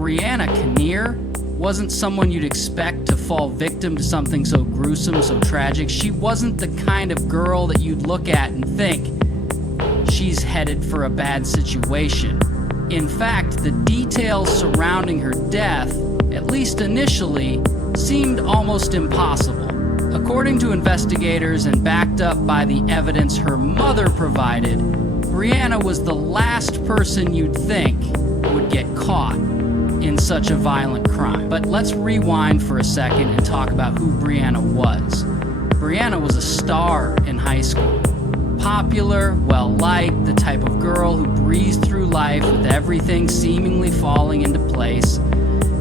Brianna Kinnear wasn't someone you'd expect to fall victim to something so gruesome, so tragic. She wasn't the kind of girl that you'd look at and think, she's headed for a bad situation. In fact, the details surrounding her death, at least initially, seemed almost impossible. According to investigators and backed up by the evidence her mother provided, Brianna was the last person you'd think would get caught in such a violent crime. But let's rewind for a second and talk about who Brianna was. Brianna was a star in high school. Popular, well-liked, the type of girl who breezed through life with everything seemingly falling into place.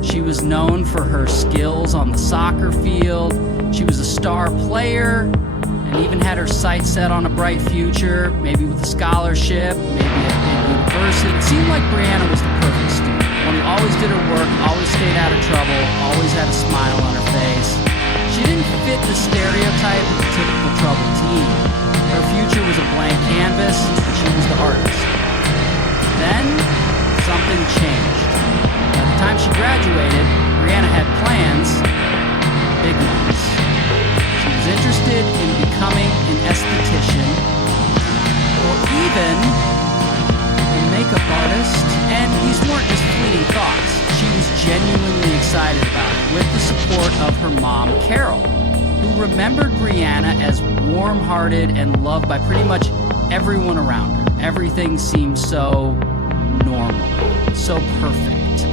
She was known for her skills on the soccer field. She was a star player and even had her sights set on a bright future, maybe with a scholarship, maybe at a big university. It seemed like Brianna was the perfect student, one who always did her work, always stayed out of trouble, always had a smile on her face. She didn't fit the stereotype of the typical troubled teen. Her future was a blank canvas, and she was the artist. Then, something changed. By the time she graduated, Brianna had plans, big ones. She was interested in becoming an esthetician, or even a makeup artist, and these weren't just fleeting thoughts. She was genuinely excited about it, with the support of her mom, Carol, who remembered Brianna as warm-hearted and loved by pretty much everyone around her. Everything seemed so normal, so perfect.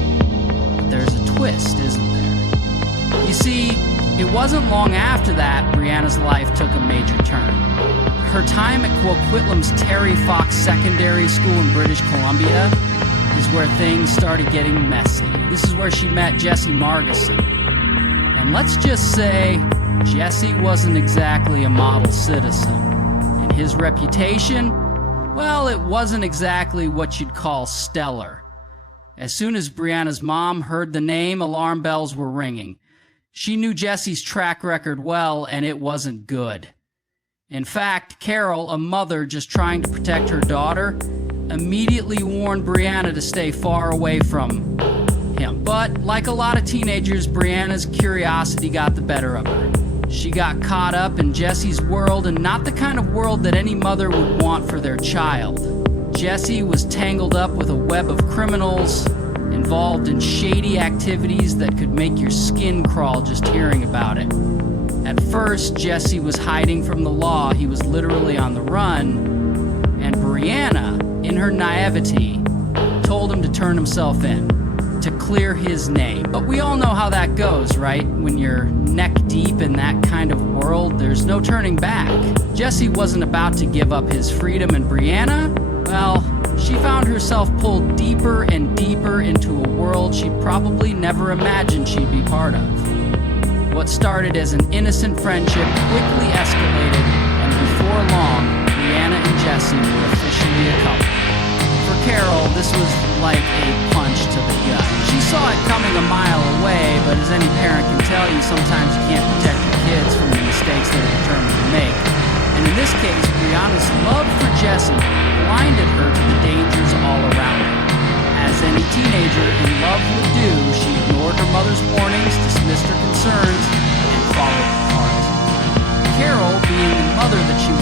But there's a twist, isn't there? You see, it wasn't long after that Brianna's life took a major turn. Her time at Coquitlam's Terry Fox Secondary School in British Columbia is where things started getting messy. This is where she met Jesse Margison. And let's just say, Jesse wasn't exactly a model citizen, and his reputation, well, it wasn't exactly what you'd call stellar. As soon as Brianna's mom heard the name, alarm bells were ringing. She knew Jesse's track record well, and it wasn't good. In fact, Carol, a mother just trying to protect her daughter, immediately warned Brianna to stay far away from him. But like a lot of teenagers, Brianna's curiosity got the better of her. She got caught up in Jesse's world, and not the kind of world that any mother would want for their child. Jesse was tangled up with a web of criminals, involved in shady activities that could make your skin crawl just hearing about it. At first, Jesse was hiding from the law. He was literally on the run, and Brianna, in her naivety, told him to turn himself in, to clear his name. But we all know how that goes, right? When you're neck deep in that kind of world, there's no turning back. Jesse wasn't about to give up his freedom, and Brianna, well, she found herself pulled deeper and deeper into a world she probably never imagined she'd be part of. What started as an innocent friendship quickly escalated, and before long, Brianna and Jesse were officially a couple. For Carol, this was like a punch to the gut. She saw it coming a mile away, but as any parent can tell you, sometimes you can't protect your kids from the mistakes they're determined to make. And in this case, Brianna's love for Jesse blinded her to the dangers all around her. As any teenager in love would do, she ignored her mother's warnings, dismissed her concerns, and followed her heart. Carol, being the mother that she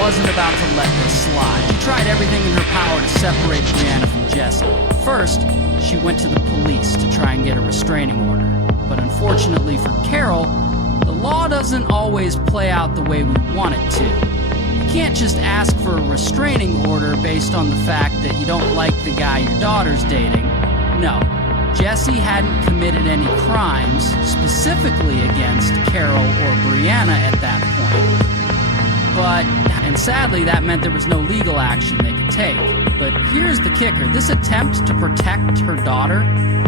wasn't about to let this slide. She tried everything in her power to separate Brianna from Jesse. First, she went to the police to try and get a restraining order. But unfortunately for Carol, the law doesn't always play out the way we want it to. You can't just ask for a restraining order based on the fact that you don't like the guy your daughter's dating. No, Jesse hadn't committed any crimes specifically against Carol or Brianna at that point. And sadly, that meant there was no legal action they could take. But here's the kicker. This attempt to protect her daughter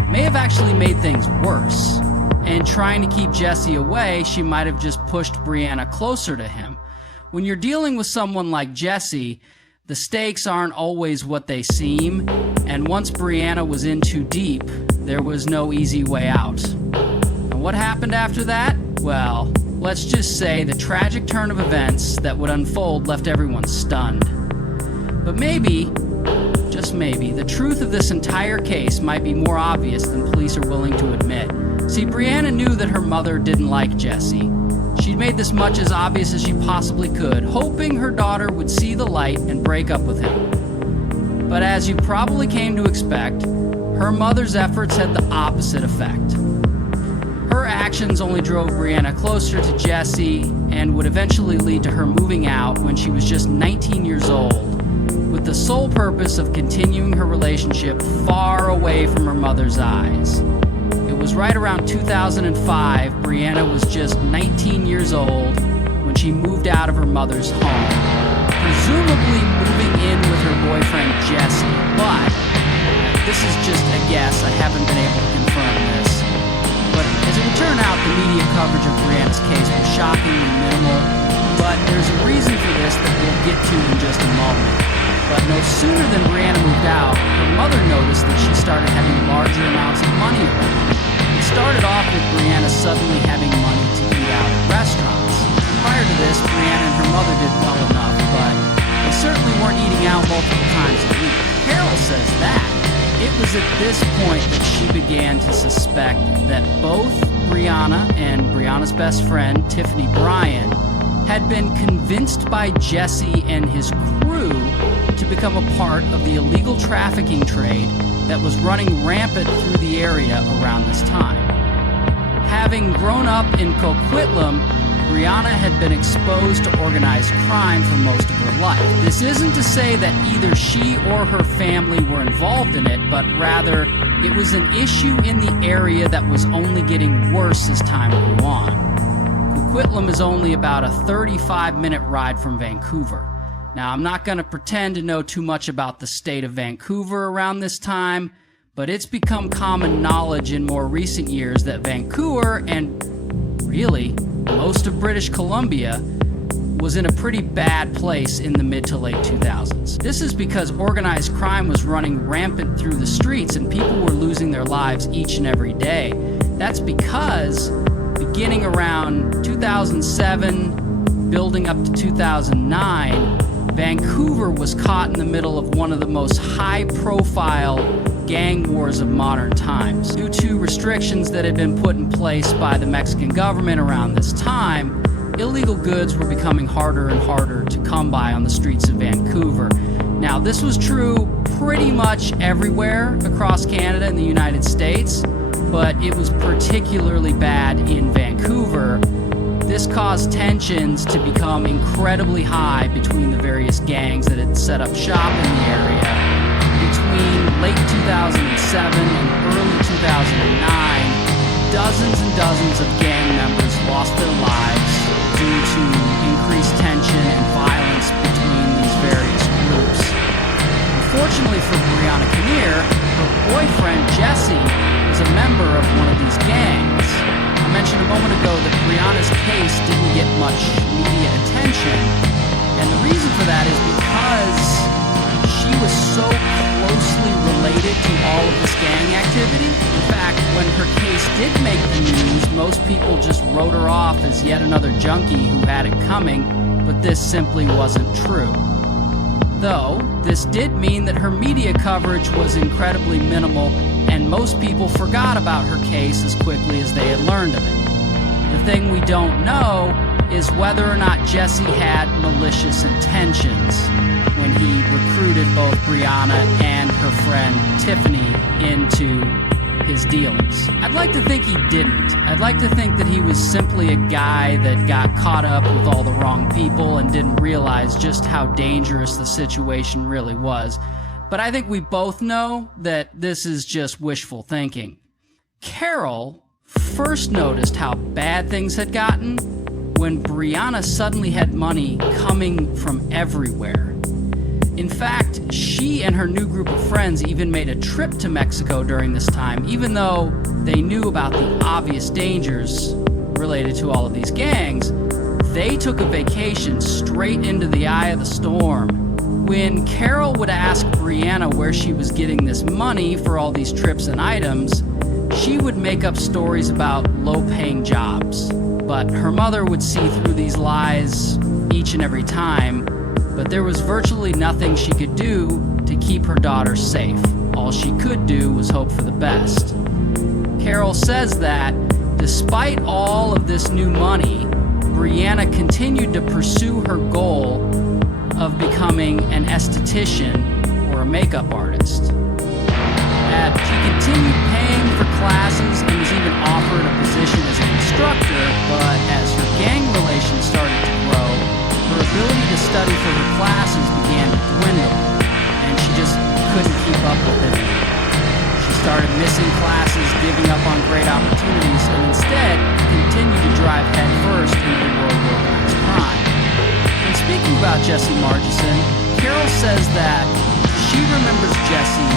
may have actually made things worse. And trying to keep Jesse away, she might have just pushed Brianna closer to him. When you're dealing with someone like Jesse, the stakes aren't always what they seem, and once Brianna was in too deep, there was no easy way out. And what happened after that? Well, let's just say the tragic turn of events that would unfold left everyone stunned. But maybe, just maybe, the truth of this entire case might be more obvious than police are willing to admit. See, Brianna knew that her mother didn't like Jesse. She'd made this much as obvious as she possibly could, hoping her daughter would see the light and break up with him. But as you probably came to expect, her mother's efforts had the opposite effect. Her actions only drove Brianna closer to Jesse and would eventually lead to her moving out when she was just 19 years old, with the sole purpose of continuing her relationship far away from her mother's eyes. It was right around 2005, Brianna was just 19 years old when she moved out of her mother's home, presumably moving in with her boyfriend Jesse, but this is just a guess, I haven't been able to confirm this. But as it would turn out, the media coverage of Brianna's case was shockingly minimal, but there's a reason for this that we'll get to in just a moment. But no sooner than Brianna moved out, her mother noticed that she started having larger amounts of money around. It started off with Brianna suddenly having money to eat out at restaurants. Prior to this, Brianna and her mother did well enough, but they certainly weren't eating out multiple times a week. Carol says that. It was at this point that she began to suspect that both Brianna and Brianna's best friend, Tiffany Bryan, had been convinced by Jesse and his crew to become a part of the illegal trafficking trade that was running rampant through the area around this time. Having grown up in Coquitlam, Brianna had been exposed to organized crime for most of her life. This isn't to say that either she or her family were involved in it, but rather it was an issue in the area that was only getting worse as time grew on. Coquitlam is only about a 35-minute ride from Vancouver. Now, I'm not going to pretend to know too much about the state of Vancouver around this time, but it's become common knowledge in more recent years that Vancouver, and really most of British Columbia, was in a pretty bad place in the mid to late 2000s. This is because organized crime was running rampant through the streets and people were losing their lives each and every day. That's because beginning around 2007, building up to 2009, Vancouver was caught in the middle of one of the most high-profile gang wars of modern times. Due to restrictions that had been put in place by the Mexican government around this time, illegal goods were becoming harder and harder to come by on the streets of Vancouver. Now, this was true pretty much everywhere across Canada and the United States, but it was particularly bad in Vancouver. This caused tensions to become incredibly high between the various gangs that had set up shop in the area. Between late 2007 and early 2009, dozens and dozens of gang members lost their lives due to increased tension and violence between these various groups. Unfortunately for Brianna Kinnear, her boyfriend Jesse was a member of one of these gangs. I mentioned a moment ago that Brianna's case didn't get much media attention, and the reason for that is because she was so closely related to all of this gang activity. In fact, when her case did make the news, most people just wrote her off as yet another junkie who had it coming, but this simply wasn't true. Though, this did mean that her media coverage was incredibly minimal, and most people forgot about her case as quickly as they had learned of it. The thing we don't know is whether or not Jesse had malicious intentions when he recruited both Brianna and her friend Tiffany into his dealings. I'd like to think he didn't. I'd like to think that he was simply a guy that got caught up with all the wrong people and didn't realize just how dangerous the situation really was. But I think we both know that this is just wishful thinking. Carol first noticed how bad things had gotten when Brianna suddenly had money coming from everywhere. In fact, she and her new group of friends even made a trip to Mexico during this time, even though they knew about the obvious dangers related to all of these gangs. They took a vacation straight into the eye of the storm. When Carol would ask Brianna where she was getting this money for all these trips and items, she would make up stories about low-paying jobs. But her mother would see through these lies each and every time, but there was virtually nothing she could do to keep her daughter safe. All she could do was hope for the best. Carol says that, despite all of this new money, Brianna continued to pursue her goal of becoming an esthetician or a makeup artist. She continued paying for classes and was even offered a position as an instructor, but as her gang relations started to grow, her ability to study for her classes began to dwindle, and she just couldn't keep up with it. She started missing classes, giving up on great opportunities, and instead continued to drive headfirst into the world of organized crime. And speaking about Jesse Margison, Carol says that she remembers Jesse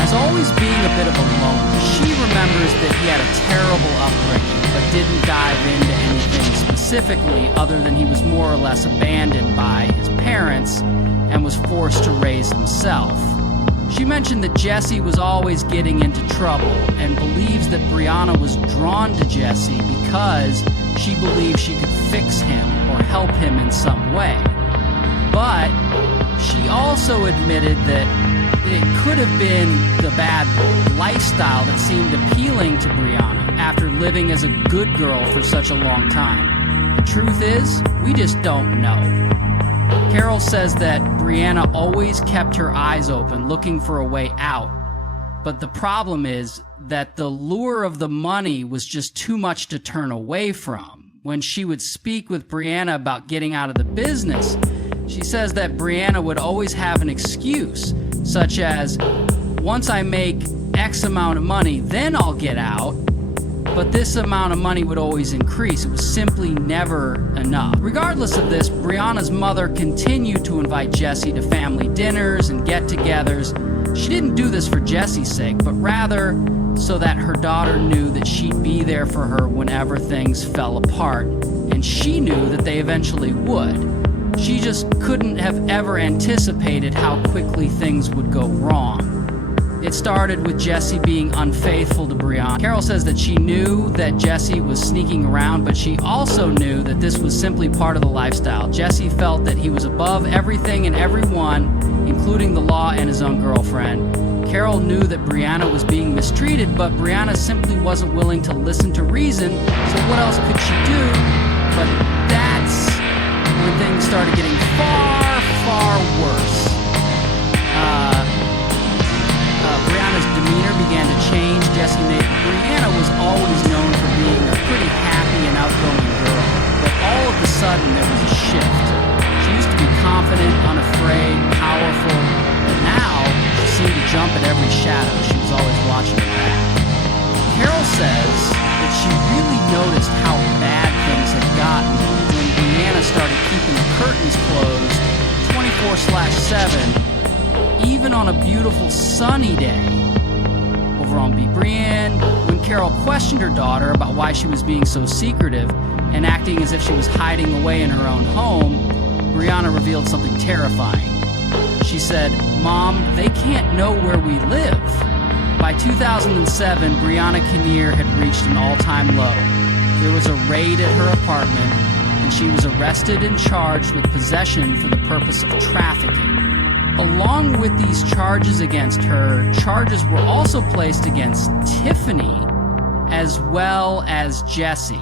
as always being a bit of a loner. She remembers that he had a terrible upbringing, but didn't dive into anything specifically other than he was more or less abandoned by his parents and was forced to raise himself. She mentioned that Jesse was always getting into trouble and believes that Brianna was drawn to Jesse because she believed she could fix him or help him in some way. But she also admitted that it could have been the bad lifestyle that seemed appealing to Brianna after living as a good girl for such a long time. The truth is, we just don't know. Carol says that Brianna always kept her eyes open, looking for a way out. But the problem is that the lure of the money was just too much to turn away from. When she would speak with Brianna about getting out of the business, she says that Brianna would always have an excuse, such as, once I make X amount of money, then I'll get out. But this amount of money would always increase. It was simply never enough. Regardless of this, Brianna's mother continued to invite Jesse to family dinners and get-togethers. She didn't do this for Jesse's sake, but rather so that her daughter knew that she'd be there for her whenever things fell apart. And she knew that they eventually would. She just couldn't have ever anticipated how quickly things would go wrong. It started with Jesse being unfaithful to Brianna. Carol says that she knew that Jesse was sneaking around, but she also knew that this was simply part of the lifestyle. Jesse felt that he was above everything and everyone, including the law and his own girlfriend. Carol knew that Brianna was being mistreated, but Brianna simply wasn't willing to listen to reason, so what else could she do? But that's when things started getting far, far worse. Brianna's demeanor began to change. Brianna was always known for being a pretty happy and outgoing girl, but all of a sudden there was a shift. She used to be confident, unafraid, powerful, but now she seemed to jump at every shadow. She was always watching her back. Carol says that she really noticed how bad things had gotten when Brianna started keeping the curtains closed 24/7, even on a beautiful sunny day. Over on Be Brienne, when Carol questioned her daughter about why she was being so secretive and acting as if she was hiding away in her own home, Brianna revealed something terrifying. She said, "Mom, they can't know where we live." By 2007, Brianna Kinnear had reached an all-time low. There was a raid at her apartment, and she was arrested and charged with possession for the purpose of trafficking. Along with these charges against her, charges were also placed against Tiffany as well as Jesse.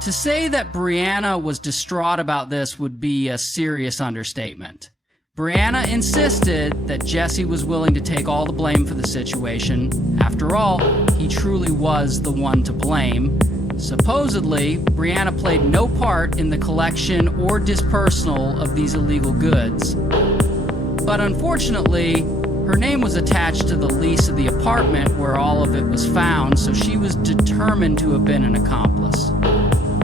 To say that Brianna was distraught about this would be a serious understatement. Brianna insisted that Jesse was willing to take all the blame for the situation. After all, he truly was the one to blame. Supposedly, Brianna played no part in the collection or dispersal of these illegal goods. But unfortunately, her name was attached to the lease of the apartment where all of it was found, so she was determined to have been an accomplice.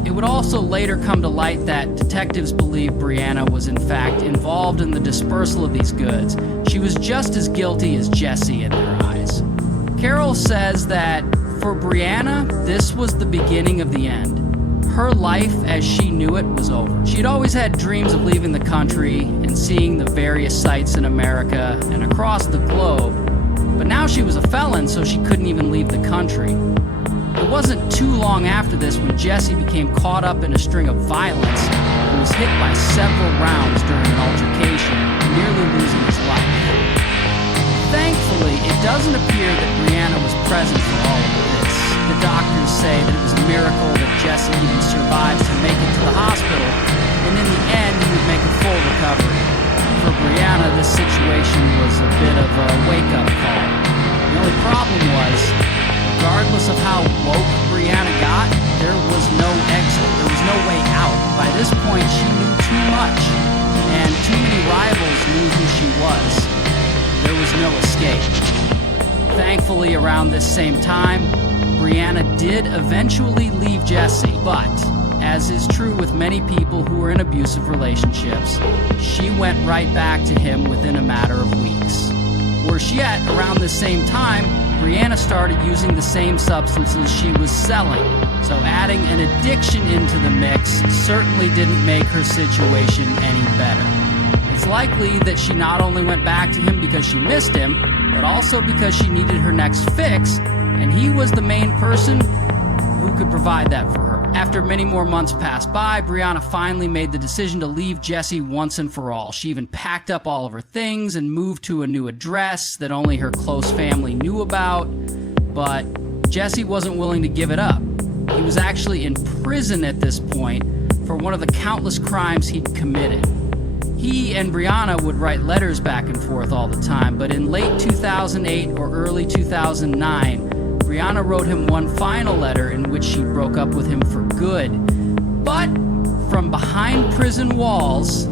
It would also later come to light that detectives believed Brianna was in fact involved in the dispersal of these goods. She was just as guilty as Jesse in their eyes. Carol says that for Brianna, this was the beginning of the end. Her life as she knew it was over. She'd always had dreams of leaving the country and seeing the various sites in America and across the globe, but now she was a felon, so she couldn't even leave the country. It wasn't too long after this when Jesse became caught up in a string of violence and was hit by several rounds during an altercation, nearly losing his life. Thankfully, it doesn't appear that Brianna was present for all of this. The doctors say that it was a miracle that Jesse even survived to make it to the hospital, and in the end, he would make a full recovery. For Brianna, this situation was a bit of a wake-up call. The only problem was, regardless of how woke Brianna got, there was no exit. There was no way out. By this point, she knew too much, and too many rivals knew who she was. There was no escape. Thankfully, around this same time, Brianna did eventually leave Jesse, but as is true with many people who are in abusive relationships, she went right back to him within a matter of weeks. Worse yet, around this same time, Brianna started using the same substances she was selling, so adding an addiction into the mix certainly didn't make her situation any better. It's likely that she not only went back to him because she missed him, but also because she needed her next fix, and he was the main person who could provide that for her. After many more months passed by, Brianna finally made the decision to leave Jesse once and for all. She even packed up all of her things and moved to a new address that only her close family knew about, but Jesse wasn't willing to give it up. He was actually in prison at this point for one of the countless crimes he'd committed. He and Brianna would write letters back and forth all the time, but in late 2008 or early 2009, Brianna wrote him one final letter in which she broke up with him for good. But from behind prison walls,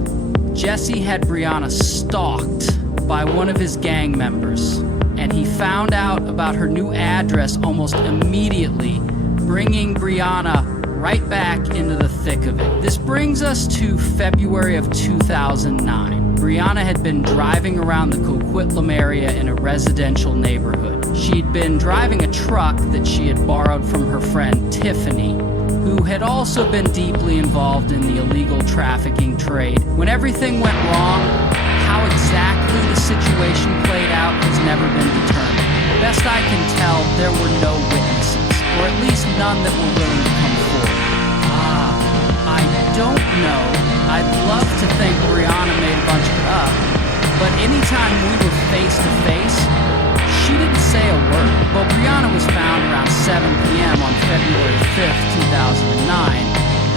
Jesse had Brianna stalked by one of his gang members, and he found out about her new address almost immediately, bringing Brianna right back into the thick of it. This brings us to February of 2009. Brianna had been driving around the Coquitlam area in a residential neighborhood. She'd been driving a truck that she had borrowed from her friend Tiffany, who had also been deeply involved in the illegal trafficking trade. When everything went wrong, how exactly the situation played out has never been determined. Best I can tell, there were no witnesses, or at least none that were willing to come forward. I don't know. I'd love to think Brianna made a bunch of it up, but anytime we were face to face, she didn't say a word. Well, Brianna was found around 7 p.m. on February 5th, 2009,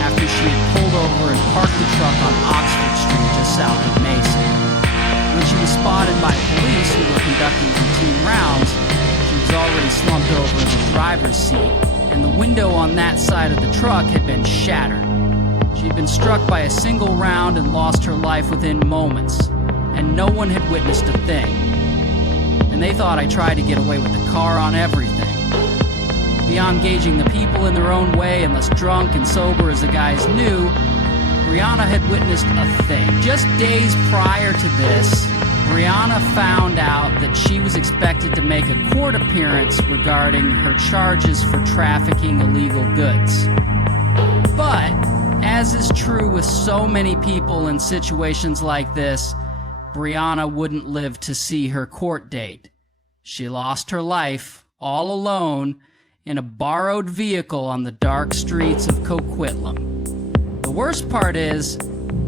after she had pulled over and parked the truck on Oxford Street just south of Mason. When she was spotted by police who were conducting routine rounds, she was already slumped over in the driver's seat, and the window on that side of the truck had been shattered. She'd been struck by a single round and lost her life within moments, and no one had witnessed a thing. And they thought I tried to get away with the car on everything. Beyond gauging the people in their own way and less drunk and sober as the guys knew, Brianna had witnessed a thing. Just days prior to this, Brianna found out that she was expected to make a court appearance regarding her charges for trafficking illegal goods. But, as is true with so many people in situations like this, Brianna wouldn't live to see her court date. She lost her life, all alone, in a borrowed vehicle on the dark streets of Coquitlam. The worst part is,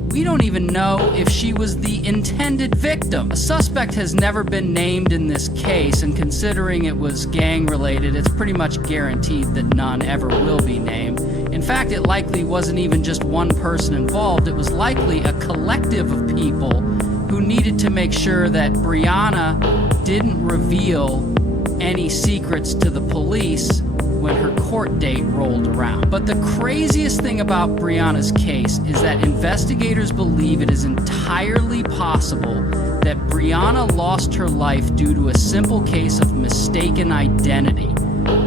we don't even know if she was the intended victim. A suspect has never been named in this case, and considering it was gang-related, it's pretty much guaranteed that none ever will be named. In fact, it likely wasn't even just one person involved. It was likely a collective of people who needed to make sure that Brianna didn't reveal any secrets to the police when her court date rolled around. But the craziest thing about Brianna's case is that investigators believe it is entirely possible that Brianna lost her life due to a simple case of mistaken identity.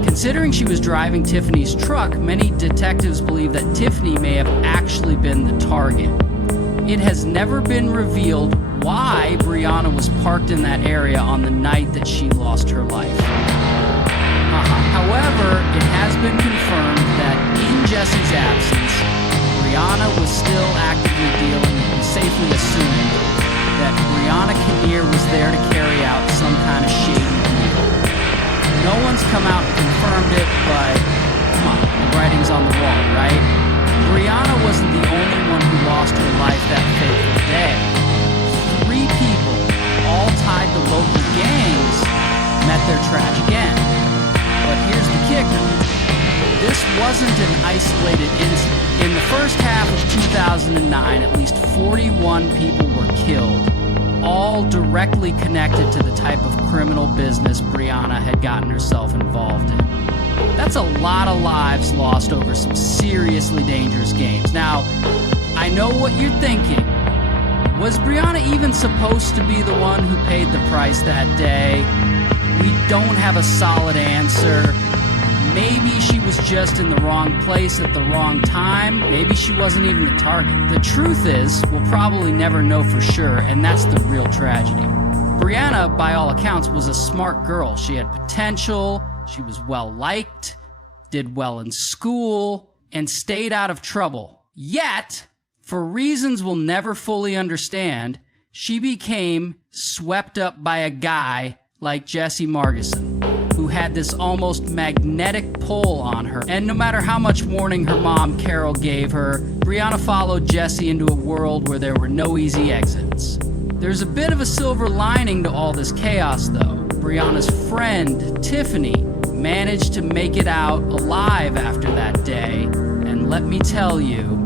Considering she was driving Tiffany's truck, many detectives believe that Tiffany may have actually been the target. It has never been revealed why Brianna was parked in that area on the night that she lost her life. However, it has been confirmed that in Jesse's absence, Brianna was still actively dealing, and safely assumed that Brianna Kinnear was there to carry out some kind of shady deal. No one's come out and confirmed it, but come on, the writing's on the wall, right? Brianna wasn't the only one who lost her life that fateful day. 3 people, all tied to local gangs, met their tragic end. But here's the kicker. This wasn't an isolated incident. In the first half of 2009, at least 41 people were killed, all directly connected to the type of criminal business Brianna had gotten herself involved in. That's a lot of lives lost over some seriously dangerous games. Now, I know what you're thinking. Was Brianna even supposed to be the one who paid the price that day? We don't have a solid answer. Maybe she was just in the wrong place at the wrong time. Maybe she wasn't even the target. The truth is, we'll probably never know for sure, and that's the real tragedy. Brianna, by all accounts, was a smart girl. She had potential, she was well-liked, did well in school, and stayed out of trouble. Yet, for reasons we'll never fully understand, she became swept up by a guy like Jesse Margison, who had this almost magnetic pull on her. And no matter how much warning her mom, Carol, gave her, Brianna followed Jesse into a world where there were no easy exits. There's a bit of a silver lining to all this chaos, though. Brianna's friend, Tiffany, managed to make it out alive after that day. And let me tell you,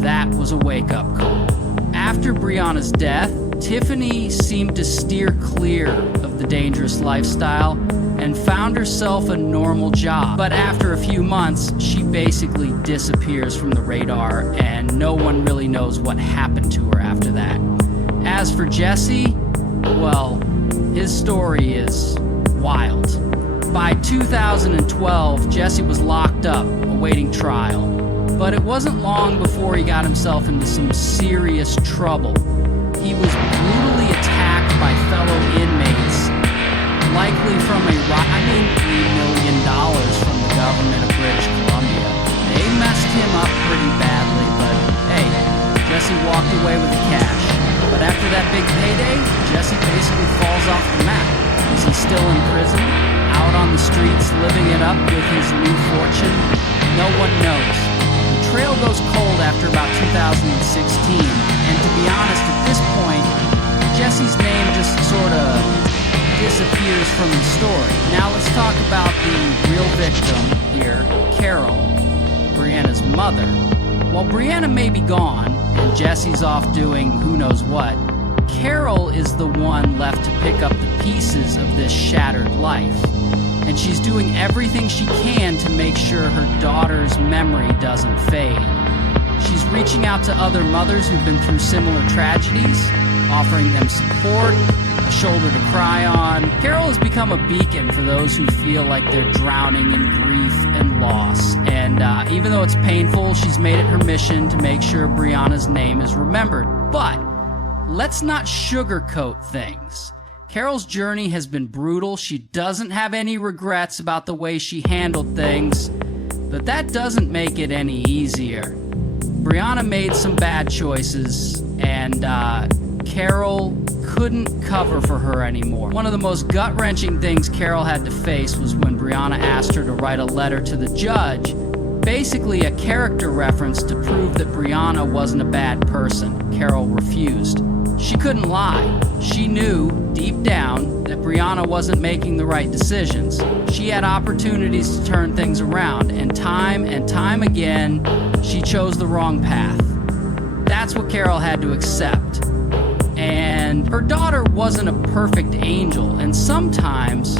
that was a wake-up call. After Brianna's death, Tiffany seemed to steer clear of the dangerous lifestyle and found herself a normal job. But after a few months, she basically disappears from the radar, and no one really knows what happened to her after that. As for Jesse, well, his story is wild. By 2012, Jesse was locked up, awaiting trial. But it wasn't long before he got himself into some serious trouble. He was brutally attacked by fellow inmates, likely from $3 million from the government of British Columbia. They messed him up pretty badly, but hey, Jesse walked away with the cash. But after that big payday, Jesse basically falls off the map. Is he still in prison? Out on the streets, living it up with his new fortune? No one knows. The trail goes cold after about 2016, and to be honest, at this point, Jesse's name just sort of disappears from the story. Now let's talk about the real victim here, Carol, Brianna's mother. While Brianna may be gone, and Jesse's off doing who knows what, Carol is the one left to pick up the pieces of this shattered life. And she's doing everything she can to make sure her daughter's memory doesn't fade. She's reaching out to other mothers who've been through similar tragedies, offering them support, a shoulder to cry on. Carol has become a beacon for those who feel like they're drowning in grief and loss. And even though it's painful, she's made it her mission to make sure Brianna's name is remembered. But let's not sugarcoat things. Carol's journey has been brutal. She doesn't have any regrets about the way she handled things, but that doesn't make it any easier. Brianna made some bad choices, and Carol couldn't cover for her anymore. One of the most gut-wrenching things Carol had to face was when Brianna asked her to write a letter to the judge, basically a character reference to prove that Brianna wasn't a bad person. Carol refused. She couldn't lie. She knew, deep down, that Brianna wasn't making the right decisions. She had opportunities to turn things around, and time again, she chose the wrong path. That's what Carol had to accept. And her daughter wasn't a perfect angel, and sometimes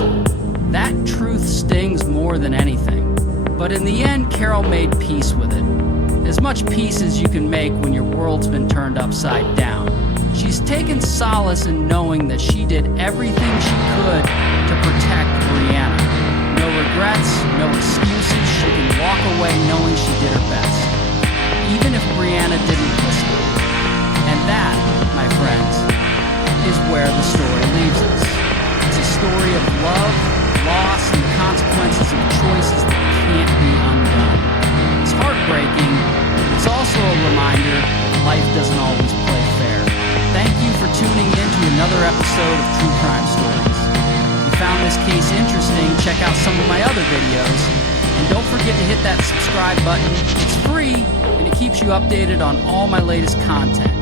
that truth stings more than anything. But in the end, Carol made peace with it. As much peace as you can make when your world's been turned upside down. She's taken solace in knowing that she did everything she could to protect Brianna. No regrets, no excuses. She can walk away knowing she did her best, even if Brianna didn't listen. And that, my friends, is where the story leaves us. It's a story of love, loss, and the consequences of choices that can't be undone. It's heartbreaking. It's also a reminder that life doesn't always play fair. Thank you for tuning in to another episode of True Crime Stories. If you found this case interesting, check out some of my other videos. And don't forget to hit that subscribe button. It's free, and it keeps you updated on all my latest content.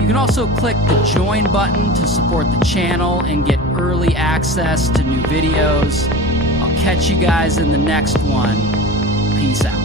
You can also click the join button to support the channel and get early access to new videos. I'll catch you guys in the next one. Peace out.